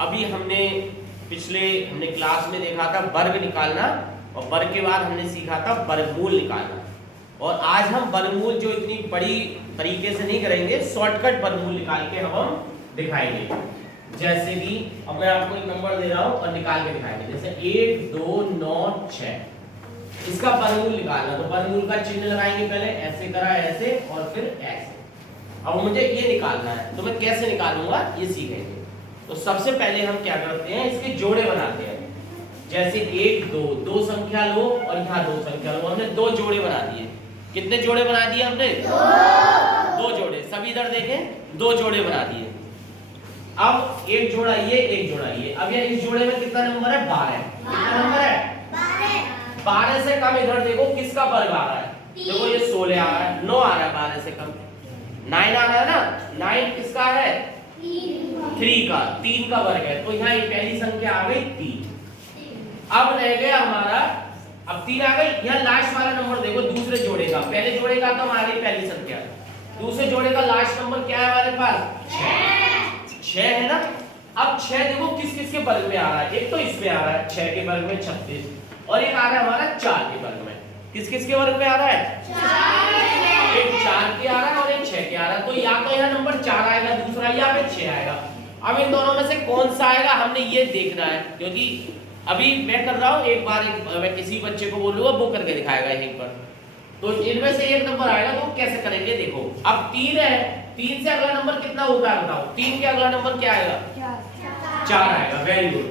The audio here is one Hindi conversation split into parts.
अभी हमने हमने क्लास में देखा था वर्ग निकालना, और वर्ग के बाद हमने सीखा था वर्गमूल निकालना। और आज हम वर्गमूल जो इतनी बड़ी तरीके से नहीं करेंगे, शॉर्टकट वर्गमूल निकाल के हम दिखाएंगे। जैसे कि अब मैं आपको एक नंबर दे रहा हूं और निकाल के दिखाएंगे, जैसे 1 2 9 6, इसका वर्गमूल निकालना। तो वर्गमूल का चिन्ह लगाएंगे, पहले ऐसे करा, ऐसे और फिर ऐसे। अब मुझे ये निकालना है, तो मैं कैसे निकालूंगा ये सीखेंगे। तो सबसे पहले हम क्या करते हैं, इसके जोड़े बनाते हैं। जैसे 1 2, 2 संख्या लो और यहाँ 2 संख्या लो। हमने 2 जोड़े बना दिए। कितने जोड़े बना दिए हमने? 2 जोड़े। सभी इधर देखें, 2 जोड़े बना दिए। अब एक जोड़ा ये, एक जोड़ा ये। अब ये इस जोड़े में कितना नंबर है? 12। कितना नंबर है? 12 से कम इधर देखो किसका वर्ग आ रहा है। देखो ये 16 आ रहा है, 9 आ रहा है। 12 से कम 9 आ रहा है ना। 9 किसका है? 3 का, 3 का वर्ग है। तो यहाँ ये पहली संख्या आ गई 3। अब रह गया हमारा, अब 3 आ गई। यहाँ लास्ट वाला नंबर देखो दूसरे जोड़े का। पहले जोड़े का तो आ गई पहली संख्या, दूसरे जोड़े का लास्ट नंबर क्या है हमारे पास? 6 है ना। अब 6 देखो किस किस के वर्ग में आ रहा है। एक तो इसमें आ रहा है 6 के वर्ग में 36, और एक आ रहा है हमारा 4 के वर्ग में। किस किस के वर्ग में आ रहा है? 4। एक 4 के आ रहा है और एक 6 के आ रहा है। तो या तो यहाँ नंबर 4 आएगा, दूसरा या फिर 6 आएगा। अब इन दोनों में से कौन सा आएगा हमने ये देखना है, क्योंकि अभी मैं कर रहा हूँ। एक बार मैं किसी बच्चे को बोलूंगा वो करके दिखाएगा यहीं पर। तो इनमें से एक नंबर आएगा, तो कैसे करेंगे देखो। अब 3 है, 3 से अगला नंबर कितना होता है बताओ? 3 के अगला नंबर क्या आएगा? 4 आएगा। Very good.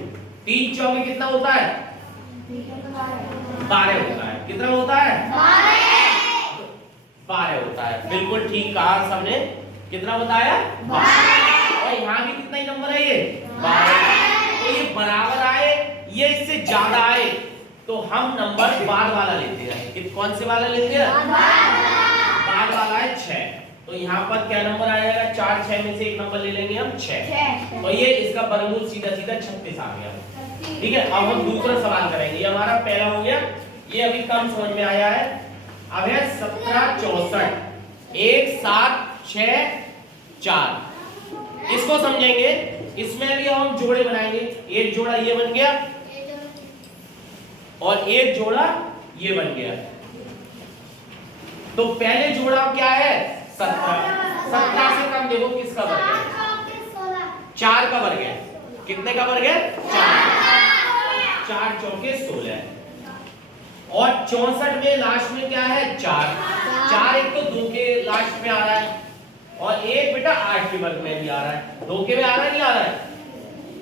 3 चौके कितना होता है? 12 होता है। कितना होता है? 12 होता है। बिल्कुल ठीक कहा सबने। कितना बताया? 12। और यहाँ भी कितना ही नंबर है ये? 12। तो ये बराबर आए, ये इससे ज्यादा आए, तो हम नंबर बाद वाला लेते हैं। कौन से वाला लेते हैं? बाद वाला है 6। तो यहाँ पर क्या नंबर आ जाएगा? 4 6 में से एक नंबर ले लेंगे हम 6। तो ये इसका वर्गमूल सीधा सीधा 36 आ गया। ठीक है। अब हम दूसरा सवाल करेंगे। ये हमारा पहला हो गया, ये अभी कम समझ में आया है। अब है 17 64 1 7 6 4। इसको समझेंगे। इसमें भी हम जोड़े बनाएंगे। एक जोड़ा ये बन गया और एक जोड़ा ये बन गया। तो पहले जोड़ा क्या है? 17। 17 से कम देखो किसका वर्ग है? 4 का वर्ग है। कितने का वर्ग है? 4। 4 चौके 16। और 64 में लास्ट में क्या है? 4। 4 एक तो 2 के लास्ट में आ रहा है, और एक बेटा 8 के वर्ग में भी आ रहा है। 2 के में आ रहा है, नहीं आ रहा है?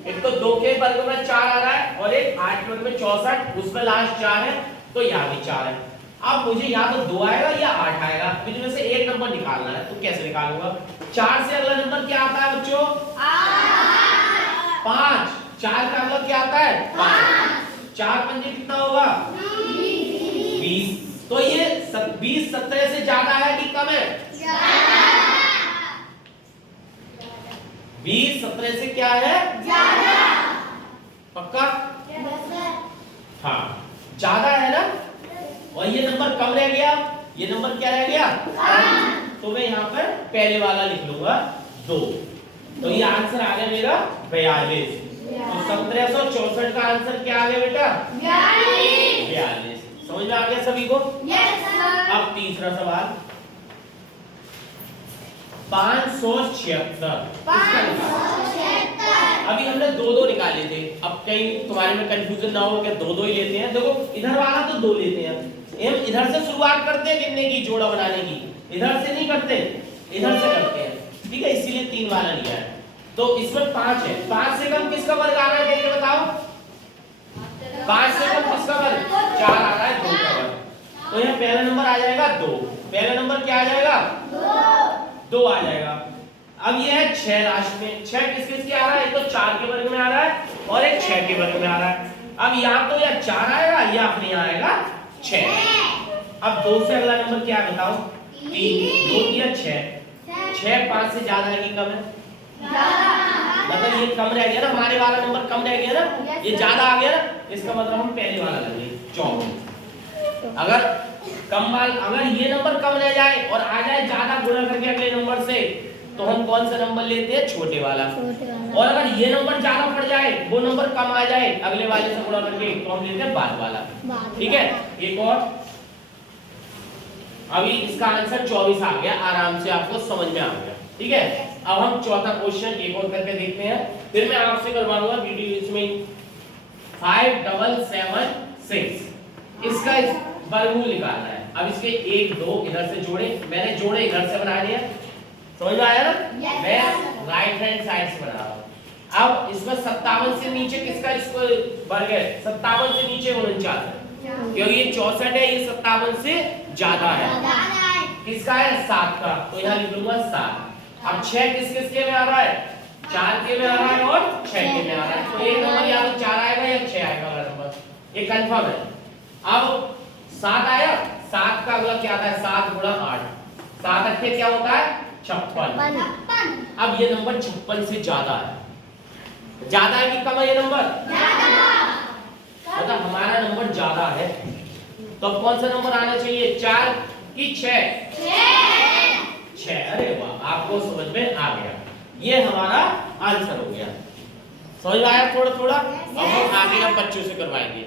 एक तो 2 के वर्ग में 4 आ रहा है, और एक 8 के वर्ग में 64, उसमें लास्ट 4 है, तो यहाँ भी 4 है। अब मुझे या तो 2 आएगा या 8 आएगा, इनमें से एक नंबर निकालना है। तो कैसे निकालूंगा? 4 से अगला नंबर क्या आता है बच्चों? 5। 4 का अगला क्या आता है? 5। 4 पंजे कितना होगा? 20। तो ये 20 17 से ज्यादा है कि कम है? 20 17 से क्या है? ज्यादा। पक्का? हाँ, ज्यादा है ना। और ये नंबर कम रह गया, ये नंबर क्या रह गया? तो मैं यहाँ पर पहले वाला लिख लूंगा 2। तो ये आंसर आ गया मेरा 42। तो 1764 का आंसर क्या आ गया बेटा? 42। समझ में आ गया सभी को? Yes sir. अब तीसरा सवाल 576। अभी हमने 2 निकाले थे। अब कहीं तुम्हारे में कंफ्यूजन ना हो कि 2 ही लेते हैं। देखो इधर वाला तो 2 लेते हैं, हम इधर से शुरुआत करते हैं गिनने की, जोड़ा बनाने की। इधर से नहीं करते, इधर से करते हैं। ठीक है, इसीलिए 3 वाला लिया है। तो इसमें 5 है। 5 से कम किसका वर्ग आ रहा है? देख के बताओ। 5 से कम किसका वर्ग? 4 आ रहा है, 2 का वर्ग। तो यहाँ पहला नंबर आ जाएगा 2। पहला नंबर क्या आ जाएगा? 2 आ जाएगा। अब ये है 6 लास्ट में। 6 किस किस के आ रहा है? एक तो 4 के वर्ग में आ रहा है और एक 6 के वर्ग में आ रहा है। अब या तो या 4 आएगा या फिर यहाँ आएगा 6। अब 2 से अगला नंबर क्या है बताओ? 3। 2 या 6। 6 5 से ज्यादा है कि कम है? मतलब ये कम रह गया ना, हमारे वाला नंबर कम रह गया ना, ये ज्यादा आ गया ना, इसका मतलब हम पहले वाला लेंगे 24। अगर ये नंबर कम रह जाए और आ जाए ज्यादा गुणा करके अगले नंबर से, तो हम कौन सा नंबर लेते हैं, छोटे वाला। छोटे और अगर ये नंबर ज्यादा पड़ जाए, वो नंबर कम आ जाए अगले वाले से गुणा करके, तो हम लेते हैं बाद वाला। ठीक है, एक और। अभी इसका आंसर 24 आ गया, आराम से आपको समझ में आ गया। ठीक है, अब हम चौथा क्वेश्चन एक और करके देखते हैं, फिर मैं आपसे करवाऊंगा वीडियो इसमें। 5776 इसका वर्गमूल निकालना है। अब इसके 1 2 इधर से जोड़े, मैंने जोड़े इधर से बना दिया, समझ में आया ना? मैं राइट हैंड साइड से बना रहा हूं। अब इसमें 57 से नीचे किसका इसको वर्ग है, 57 से नीचे 49 है, क्योंकि ये 64 है, ये 57 से ज्यादा है। किसका है, 7 का, तो यहाँ लिख लूंगा 7। अब 6 किसके में आ रहा है, 4 के में आ रहा है और 6 के में आ रहा है, तो एक नंबर या तो 4 आएगा या 6 आएगा अगला नंबर, ये कंफर्म है। अब 7 आया, 7 का अगला क्या आता है, 7 गुणा 8, 7 अट्ठे क्या होता है, 56। अब ये नंबर 56 से ज्यादा है, ज्यादा है कि कम है ये नंबर, मतलब हमारा नंबर ज्यादा है, तो अब कौन सा नंबर आना चाहिए, 4 की 6? 6। अरे वाह, आपको समझ में आ गया, ये हमारा आंसर हो गया। समझ में आया थोड़ा थोड़ा? अब हम आगे हम बच्चों से करवाएंगे।